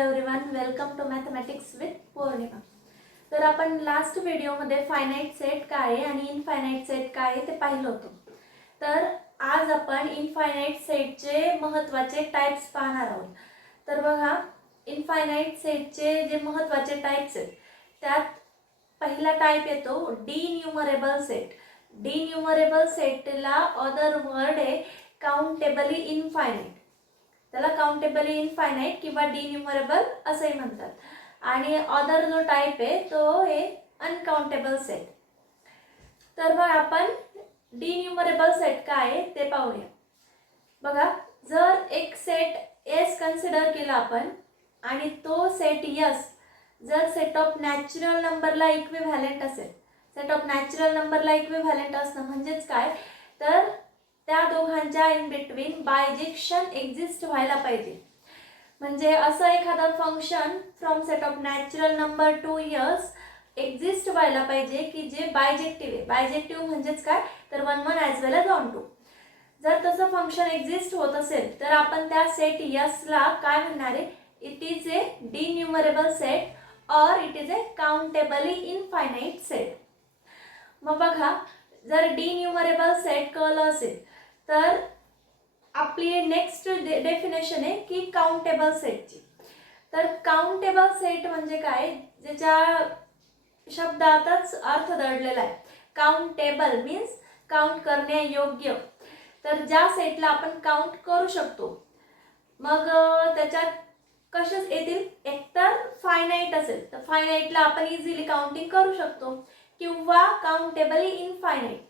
Everyone, welcome to mathematics with Pournima. तर आपण last व्हिडिओमध्ये फायनाईट सेट काय आहे आणि इनफायनाईट सेट काय आहे ते पाहिलं होतं. तर आज आपण इनफायनाईट सेटचे महत्त्वाचे टाइप्स पाहणार आहोत. तर बघा, इनफायनाईट सेटचे जे महत्त्वाचे टाइप्स आहेत त्यात पहिला टाइप येतो डिन्यूमरेबल सेट. डिन्यूमरेबल सेटला अदर वर्ड आहे काउंटेबली इनफायनाईट. त्याला काउंटेबली इनफायनाईट किंवा डिन्यूमरेबल असंही म्हणतात. आणि अदर जो टाइप आहे तो आहे अनकाउंटेबल सेट. तर मग आपण डिन्यूमरेबल सेट काय आहे ते पाहूया. बघा, जर एक सेट एस कन्सिडर केला आपण आणि तो सेट एस जर सेट ऑफ नॅचरल नंबरला इक्विव्हॅलेंट असेल, सेट ऑफ नॅचरल नंबरला इक्विव्हॅलेंट असणं म्हणजेच काय, तर त्या दोघांच्या इन बिटवीन बायजेक्शन एक्झिस्ट व्हायला पाहिजे. म्हणजे असं एखादं function from set of natural number to S exist व्हायला पाहिजे की जे बायजेक्टिव्ह आहे. बायजेक्टिव्ह म्हणजेच काय, तर 1 1 ॲज वेल एज ऑन 2. जर तसं फंक्शन एक्झिस्ट होत असेल तर आपण त्या सेट एसला काय म्हणणार आहे, इट इज ए डिन्यूमरेबल सेट और it is a countably infinite set. मग बघा, जर डिन्यूमरेबल सेट कळलं असेल तर आपली नेक्स्ट डेफिनेशन आहे की काउंटेबल सेटची. तर काउंटेबल सेट म्हणजे काय, ज्याच्या शब्दातच अर्थ दडलेला आहे. काउंटेबल मीन्स काउंट करण्यायोग्य. तर ज्या सेटला आपण काउंट करू शकतो, मग त्याच्यात कशाच येतील, एकतर फायनाईट असेल तर फायनाईटला आपण इझिली काउंटिंग करू शकतो, किंवा काउंटेबली इनफायनाईट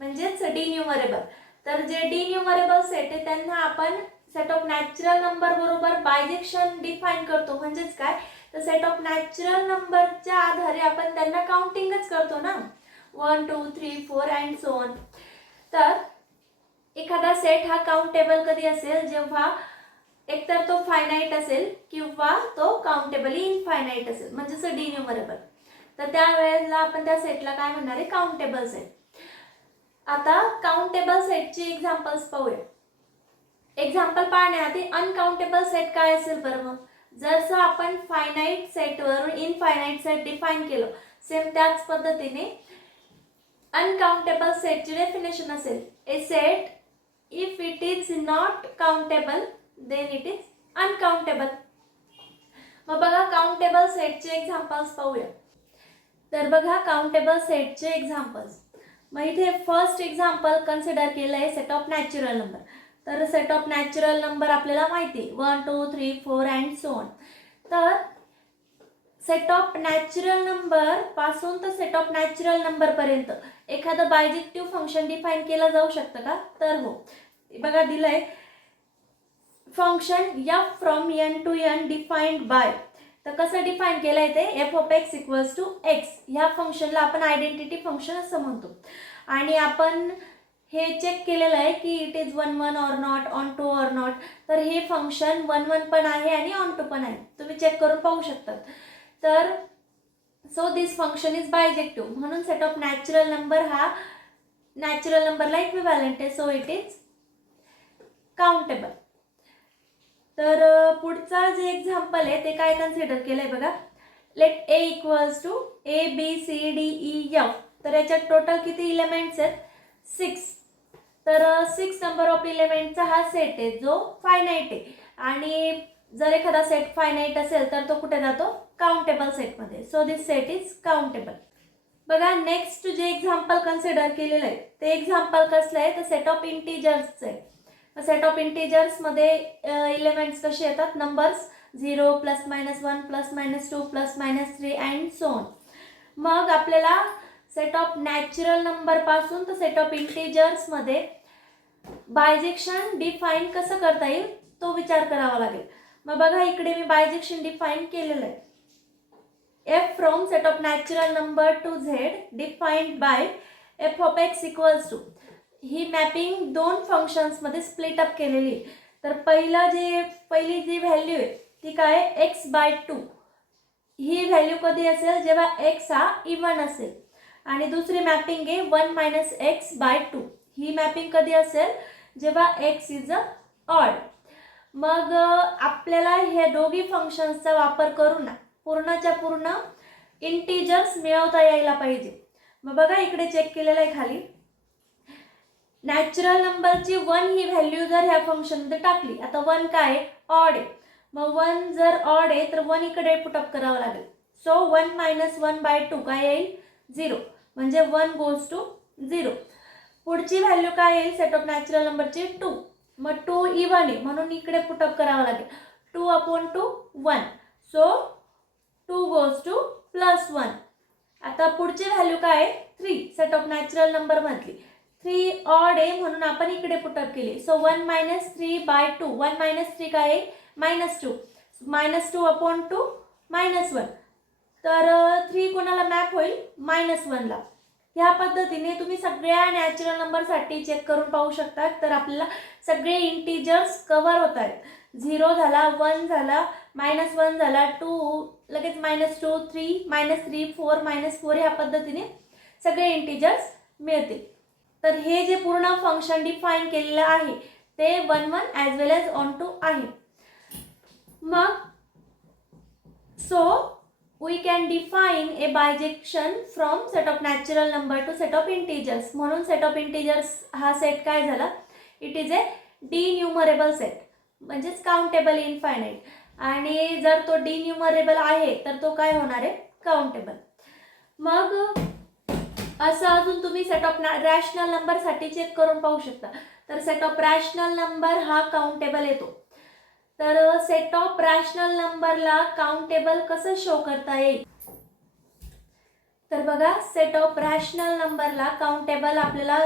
म्हणजेच डिन्यूमरेबल. तर जे डिन्यूमरेबल सेट आहे त्यांना आपण सेट ऑफ नॅचरल नंबर बरोबर बायजेक्शन डिफाइन करतो. म्हणजेच काय, तर सेट ऑफ नॅचरल नंबरच्या आधारे आपण त्यांना काउंटिंगच करतो ना, 1 2 3 4 अँड सो ऑन. तर एखादा सेट हा काउंटेबल कधी असेल, जेव्हा एकतर तो फायनाईट असेल किंवा तो काउंटेबली इनफायनाईट असेल, म्हणजेच डिन्यूमरेबल. तर त्यावेळेला आपण त्या सेटला काय म्हणणार आहे, काउंटेबल सेट. आता काउंटेबल सेटची एक्झाम्पल्स पाहूया. एक्झाम्पल पाहण्याआधी अनकाउंटेबल सेट काय असेल बरं. मग जसं आपण फायनाईट सेटवरून इनफायनाईट सेट डिफाइन केलं, सेम त्याच पद्धतीने अनकाउंटेबल सेटची डेफिनेशन असेल, a set if it is not countable then it is uncountable. मग बघा, काउंटेबल सेटचे एक्झाम्पल्स पाहूया. तर बघा, काउंटेबल सेटचे एक्झाम्पल्स. मग इथे फर्स्ट एक्झाम्पल कन्सिडर केलं आहे सेट ऑफ नॅचरल नंबर. तर सेट ऑफ नॅचरल नंबर आपल्याला माहिती आहे 1 2 3 4 अँड सो ऑन. तर सेट ऑफ नॅचरल नंबर पासून तर सेट ऑफ नॅचरल नंबर पर्यंत एखादं बायजेक्टिव्ह फंक्शन डिफाइन केलं जाऊ शकतं का, तर हो. बघा, दिलंय function F from N to N defined by. तर कसं डिफाइन केलंय ते, F of X equals to X. ह्या फंक्शनला आपण आयडेंटिटी फंक्शन असं म्हणतो. आणि आपण हे चेक केलेलं आहे की it is 1 1 or not, on 2 or not. तर हे फंक्शन 1 1 पण आहे आणि ऑन 2 पण आहे, तुम्ही चेक करून पाहू शकतात. तर सो दिस फंक्शन इज बायजेक्टिव्ह, म्हणून सेट ऑफ नॅचरल नंबर हा नॅचरल नंबरला इक्विव्हॅलेंट आहे, सो इट इज काउंटेबल. तर पुढचा जे एक्झाम्पल आहे ते काय कन्सिडर केलंय बघा, let A equals to A B C D E F. तर याच्यात टोटल किती इलेमेंट्स आहेत, 6. तर 6 नंबर ऑफ इलेमेंटचा हा सेट आहे जो फायनाईट आहे. आणि जर एखादा सेट फायनाईट असेल तर तो कुठे जातो, काउंटेबल सेटमध्ये. So this set is countable. बघा, नेक्स्ट जे एक्झाम्पल कन्सिडर केलेलं आहे ते एक्झाम्पल कसलं आहे, तर सेट ऑफ इंटिजर्सचं आहे. सेट ऑफ इंटिजर्समध्ये इलेमेंट्स कसे येतात, नंबर्स 0 +-1 +-2 +-3 अँड सो ऑन. मग आपल्याला सेट ऑफ नॅचरल नंबर पासून तर सेट ऑफ इंटिजर्समध्ये बायजेक्शन डिफाइन कसं करता येईल तो विचार करावा लागेल. मग बघा, इकडे मी बायजेक्शन डिफाइन केलेलं आहे. F from set of natural number to Z defined by F of X equals to. ही मॅपिंग दोन फंक्शन्समध्ये स्प्लिट अप केलेली. तर पहिली जी व्हॅल्यू आहे ती काय, x/2. ही व्हॅल्यू कधी असेल, जेव्हा x हा इवन असेल. आणि दुसरी मॅपिंग आहे 1 - x/2. ही मॅपिंग कधी असेल, जेव्हा x इज अ ऑड. मग आपल्याला हे दोघी फंक्शन्सचा वापर करून पूर्णच्या पूर्ण इंटिजर्स मिळवता यायला पाहिजे. मग बघा इकडे चेक केलेलं आहे खाली, नॅचरल नंबरची 1 ही व्हॅल्यू जर ह्या फंक्शनमध्ये टाकली, आता 1 काय ऑड आहे, मग 1 जर ऑड आहे तर 1 इकडे पुटअप करावं लागेल. सो 1 - 1/2 काय येईल 0, म्हणजे 1 गोज टू 0. पुढची व्हॅल्यू काय येईल सेट ऑफ नॅचरल नंबरची 2, मग 2 इवन आहे म्हणून इकडे पुटअप करावं लागेल 2/2 1, सो 2 गोज टू +1. आता पुढची व्हॅल्यू काय आहे 3 सेट ऑफ नॅचरल नंबर मधली 3 ऑड आहे म्हणून आपण इकडे पुटअप केली. सो 1 - 3/2, 1 - 3 काय आहे -2, -2/2 -1, तर 3 कोणाला मॅप होईल -1 ला. ह्या पद्धतीने तुम्ही सगळ्या नॅचरल नंबरसाठी चेक करून पाहू शकता. तर आपल्याला सगळे इंटिजर्स कव्हर होत आहेत. 0 झाला, 1 झाला, -1 झाला, 2 लगेच -2, 3 -3, 4 -4 ह्या पद्धतीने सगळे इंटिजर्स मिळतील. तर हे जे पूर्ण फंक्शन डिफाईन केलेलं आहे ते 1 1 as well as onto आहे. मग so we can define a bijection from set of natural number to set of integers. म्हणून set of integers हा सेट काय झाला, इट इज ए डिन्युमरेबल सेट, म्हणजेच काउंटेबल इनफायनाईट. आणि जर तो डिन्युमरेबल आहे तर तो काय होणार आहे काउंटेबल. मग असं अजून तुम्ही सेट ऑफ रॅशनल नंबर साठी चेक करून पाहू शकता. तर सेट ऑफ रॅशनल नंबर हा काउंटेबल येतो. तर सेट ऑफ रॅशनल नंबरला काउंटेबल कसं शो करता येईल, तर बघा सेट ऑफ रॅशनल नंबरला काउंटेबल आपल्याला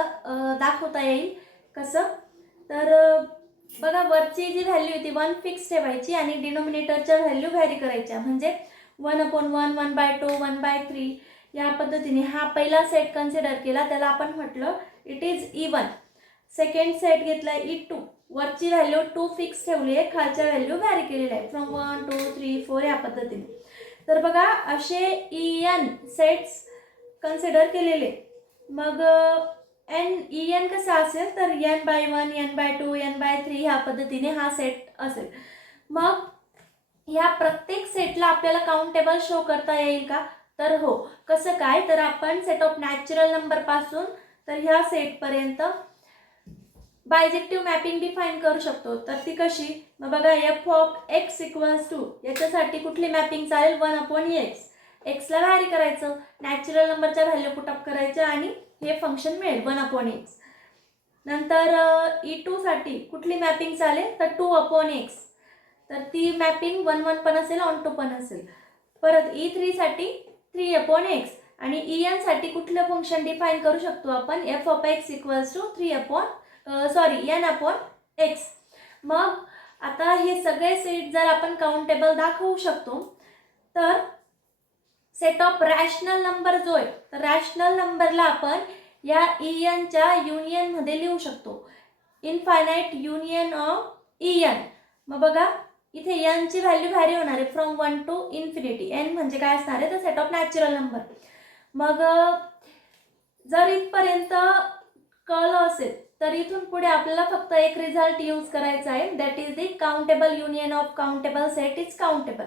दाखवता येईल कसं. तर बघा वरची जी व्हॅल्यू होती 1 फिक्स ठेवायची आणि डिनोमिनेटरच्या व्हॅल्यू व्हॅरी करायच्या, म्हणजे 1/1, 1/2, 1/3 या पद्धतीने हा पहिला सेट कन्सिडर केला, त्याला आपण म्हटलं it is even. Second set घेतला E2, वरची व्हॅल्यू 2 फिक्स ठेवली आहे, खालच्या व्हॅल्यू व्हॅरी केलेल्या आहे फ्रॉम 1 2 3 4 या पद्धतीने. तर बघा असे EN सेट्स कन्सिडर केलेले. मग EN कसा असेल तर n/1, n/2, n/3 ह्या पद्धतीने हा सेट असेल. मग ह्या प्रत्येक सेटला आपल्याला काउंटेबल शो करता येईल का, तर हो. कसं काय, तर आपण सेट ऑफ नॅचरल नंबर पासून तर ह्या सेटपर्यंत बायजेक्टिव्ह मॅपिंग डिफाईन करू शकतो. तर ती कशी, मग बघा f(x) = याच्यासाठी कुठली मॅपिंग चालेल 1/x. x ला व्हॅरी करायचं, नॅचरल नंबरच्या व्हॅल्यू पुटअप करायच्या आणि हे फंक्शन मिळेल 1/x. नंतर E2 साठी कुठली मॅपिंग चालेल तर 2/x, तर ती मॅपिंग 1 1 पण असेल, ऑन टू पण असेल. परत E3 साठी 3/x आणि EN साठी कुठलं फंक्शन डिफाईन करू शकतो आपण f(x) = n/x. मग आता हे सगळे सेट जर आपण काउंटेबल दाखवू शकतो, तर सेट ऑफ रॅशनल नंबर जो आहे तर रॅशनल नंबरला आपण या EN च्या युनियन मध्ये लिहू शकतो, इनफायनाईट युनियन ऑफ EN. मग बघा इथे n ची व्हॅल्यू व्हॅरी होणार आहे फ्रॉम 1 टू इन्फिनिटी. n म्हणजे काय असणार आहे तर सेट ऑफ नॅचरल नंबर. मग जर इथपर्यंत कळलं असेल तर इथून पुढे आपल्याला फक्त एक रिझल्ट यूज करायचा आहे, that is the countable union of countable set is countable.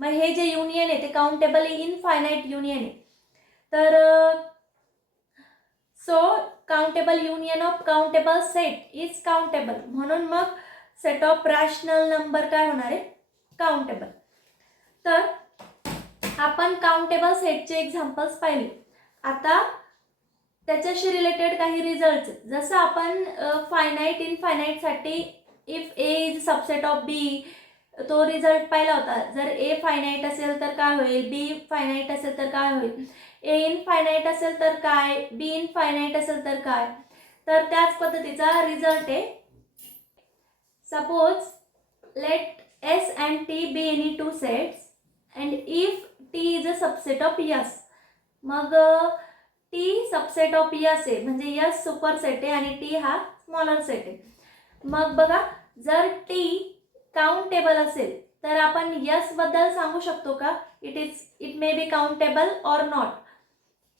मग हे जे युनियन आहे ते काउंटेबल इनफायनाईट युनियन आहे. तर so countable union of countable set is countable, म्हणून मग सेट ऑफ रॅशनल नंबर काय होणार आहे काउंटेबल. तर आपण काउंटेबल सेटचे एक्झाम्पल्स पाहिले. आता त्याच्याशी रिलेटेड काही रिझल्ट, जसं आपण फायनाईट इनफायनाईट साठी if A is subset of B तो रिझल्ट पाहिला होता. जर A फायनाईट असेल तर काय होईल, B फायनाईट असेल तर काय होईल, A इनफायनाईट असेल तर काय, B इनफायनाईट असेल तर काय. तर त्याच पद्धतीचा रिझल्ट आहे. Suppose let S and T be any two sets and if T is a subset of S. मग T सबसेट ऑफ S आहे, म्हणजे S सुपर सेट आहे आणि T हा स्मॉलर सेट आहे. मग बघा जर T काउंटेबल असेल तर आपण S बद्दल सांगू शकतो का, it may be countable or not.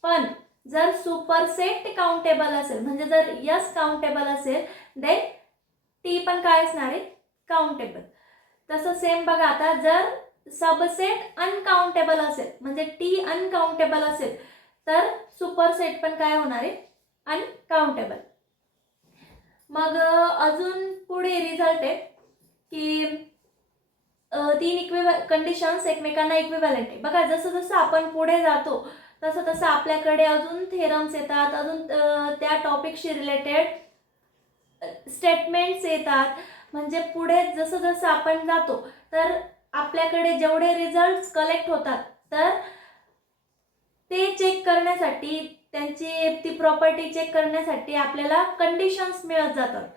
पण जर सुपरसेट काउंटेबल असेल, म्हणजे जर S काउंटेबल असेल देन T पण काय असणार आहे काउंटेबल. तसं सेम बघा आता, जर सबसेट अनकाउंटेबल असेल म्हणजे टी अनकाउंटेबल असेल तर सुपरसेट पण काय होणार आहे, अनकाउंटेबल. मग अजून पुढे रिझल्ट आहे की 3 कंडिशन्स एकमेकांना इक्विव्हॅलेंट आहे. बघा जसं जसं आपण पुढे जातो तसं तसं आपल्याकडे अजून थेरम्स येतात, अजून त्या टॉपिकशी रिलेटेड स्टेटमेंट्स येतात. म्हणजे पुढे जसं जसं आपण जातो तर आपल्याकडे जेवढे रिझल्ट्स कलेक्ट होतात तर ते चेक करण्यासाठी, त्यांची ती प्रॉपर्टी चेक करण्यासाठी आपल्याला कंडिशन्स मिळत जातात.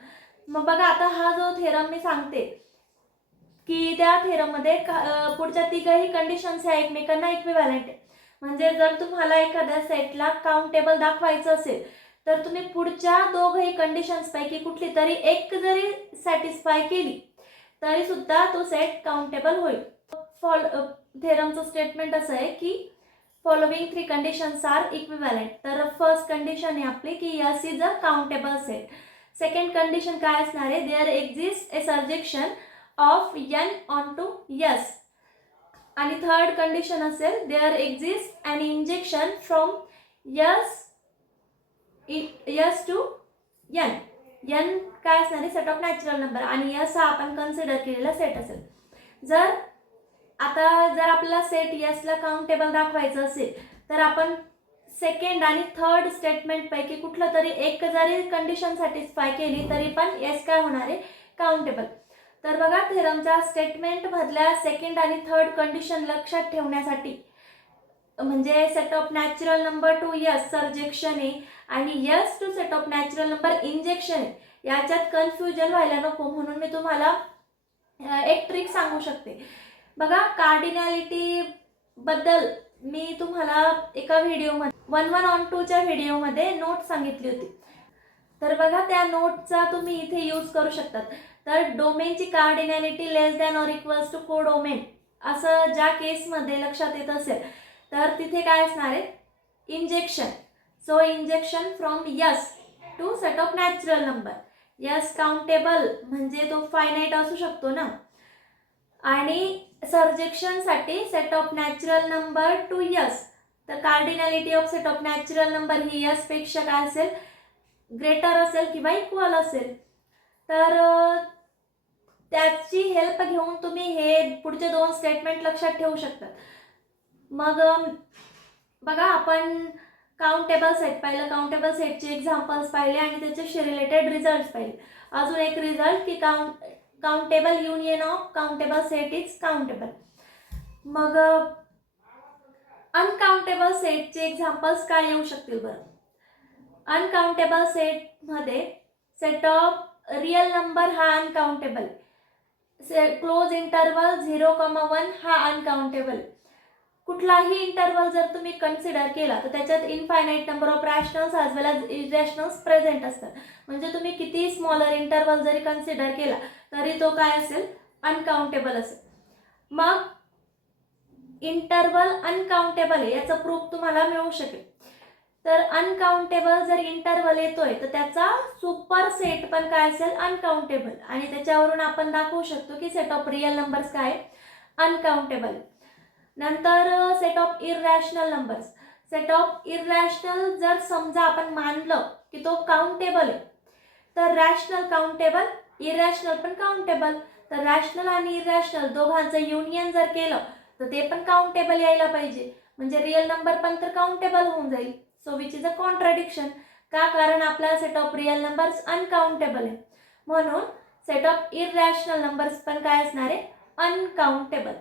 मग बघा आता हा जो थेरम मी सांगते की त्या थेरममध्ये पुढच्या तिघही कंडिशन्स ह्या एकमेकांना इक्विव्हॅलेंट आहे. म्हणजे जर तुम्हाला एखाद्या सेटला काउंटेबल दाखवायचं असेल तर तुम्ही पुढच्या दोघही कंडिशन्स पैकी कुठली तरी एक जरी सॅटिस्फाय केली तरी सुद्धा तो सेट काउंटेबल होईल. थेरमचं स्टेटमेंट असं आहे की फॉलोइंग 3 कंडिशन्स आर इक्विव्हॅलेंट. तर फर्स्ट कंडिशन आहे आपली की S is a countable set. Second condition काय असणार आहे, there exist a surjection of n onto S. आणि थर्ड कंडिशन असेल there exist an injection from S to n. n काय असणार आहे, सेट ऑफ नॅचरल नंबर, आणि S हा आपण कन्सिडर केलेला सेट असेल. जर आपल्याला सेट यसला काउंटेबल दाखवायचं असेल तर आपण सेकंड आणि थर्ड स्टेटमेंट पैकी कुठलं तरी एक जरी कंडिशन सॅटिस्फाय केली तरी पण यस काय होणार आहे, काउंटेबल. तर बघा थेरमच्या स्टेटमेंट मधल्या सेकंड आणि थर्ड कंडिशन लक्षात ठेवण्यासाठी, म्हणजे set of natural number to S surjection आहे आणि S to set of natural number injection आहे, याच्यात कन्फ्युजन व्हायला नको म्हणून मी तुम्हाला एक ट्रिक सांगू शकते. बघा कार्डिनॅलिटी बद्दल मी तुम्हाला एका व्हिडिओमध्ये 11on2च्या व्हिडिओमध्ये नोट सांगितली होती. तर बघा त्या नोटचा तुम्ही इथे यूज करू शकतात. तर डोमेनची cardinality less than or equals to codomain असं ज्या केसमध्ये लक्षात येत असेल तर तिथे काय असणार आहे, injection. So injection from S to set of natural number. S countable म्हणजे तो फायनाईट असू शकतो ना, आणि सर्जेक्शनसाठी set of natural number to S. तर cardinality of set of natural number ही यस पेक्षा काय असेल, ग्रेटर असेल किंवा इक्वल असेल. तर त्याची हेल्प घेऊन तुम्ही हे पुढचे 2 स्टेटमेंट लक्षात ठेवू शकता. मग बघा आपण काउंटेबल सेट पाहिलं, काउंटेबल सेटचे एक्झाम्पल्स पाहिले आणि त्याच्याशी रिलेटेड रिझल्ट पाहिले. अजून एक रिझल्ट की countable union of countable set is countable. मग अनकाउंटेबल सेटचे एक्झाम्पल्स काय येऊ शकतील बरं. अनकाउंटेबल सेटमध्ये सेट ऑफ रियल नंबर हा अनकाउंटेबल, क्लोज इंटरवल 0,1 हा अनकाउंटेबल. कुठलाही इंटरवल जर तुम्ही कन्सिडर केला तर त्याच्यात infinite number of rationals as well as irrationals present असतात. म्हणजे तुम्ही किती स्मॉलर इंटरवल जरी कन्सिडर केला तरी तो काय असेल, अनकाउंटेबल असेल. मग इंटरवल अनकाउंटेबल आहे याचं प्रूफ तुम्हाला मिळू शकेल. तर अनकाउंटेबल जर इंटरवल येतोय तर त्याचा सुपर सेट पण काय असेल, अनकाउंटेबल, आणि त्याच्यावरून आपण दाखवू शकतो की सेट ऑफ रियल नंबर्स काय अनकाउंटेबल. नंतर set of irrational numbers. Set of irrational जर समजा आपण मानलं की तो काउंटेबल आहे तर रॅशनल काउंटेबल, इररॅशनल पण काउंटेबल. तर रॅशनल आणि इररॅशनल दोघांचं युनियन जर केलं तर ते पण काउंटेबल यायला पाहिजे, म्हणजे रियल नंबर पण तर काउंटेबल होऊन जाईल. So which is a contradiction. का, कारण आपला set of real numbers uncountable आहे, म्हणून सेट ऑफ इररॅशनल नंबर्स पण काय असणार आहे, अनकाउंटेबल.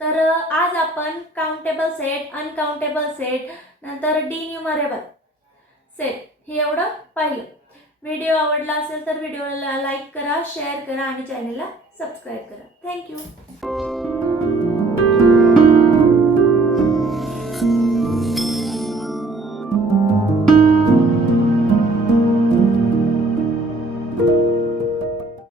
तर आज आपण काउंटेबल सेट, अनकाउंटेबल सेट, नंतर डिन्युमरेबल सेट हे एवढं पाहिलं. व्हिडिओ आवडला असेल तर व्हिडिओला लाईक करा, शेअर करा आणि चॅनलला सबस्क्राईब करा. थँक्यू.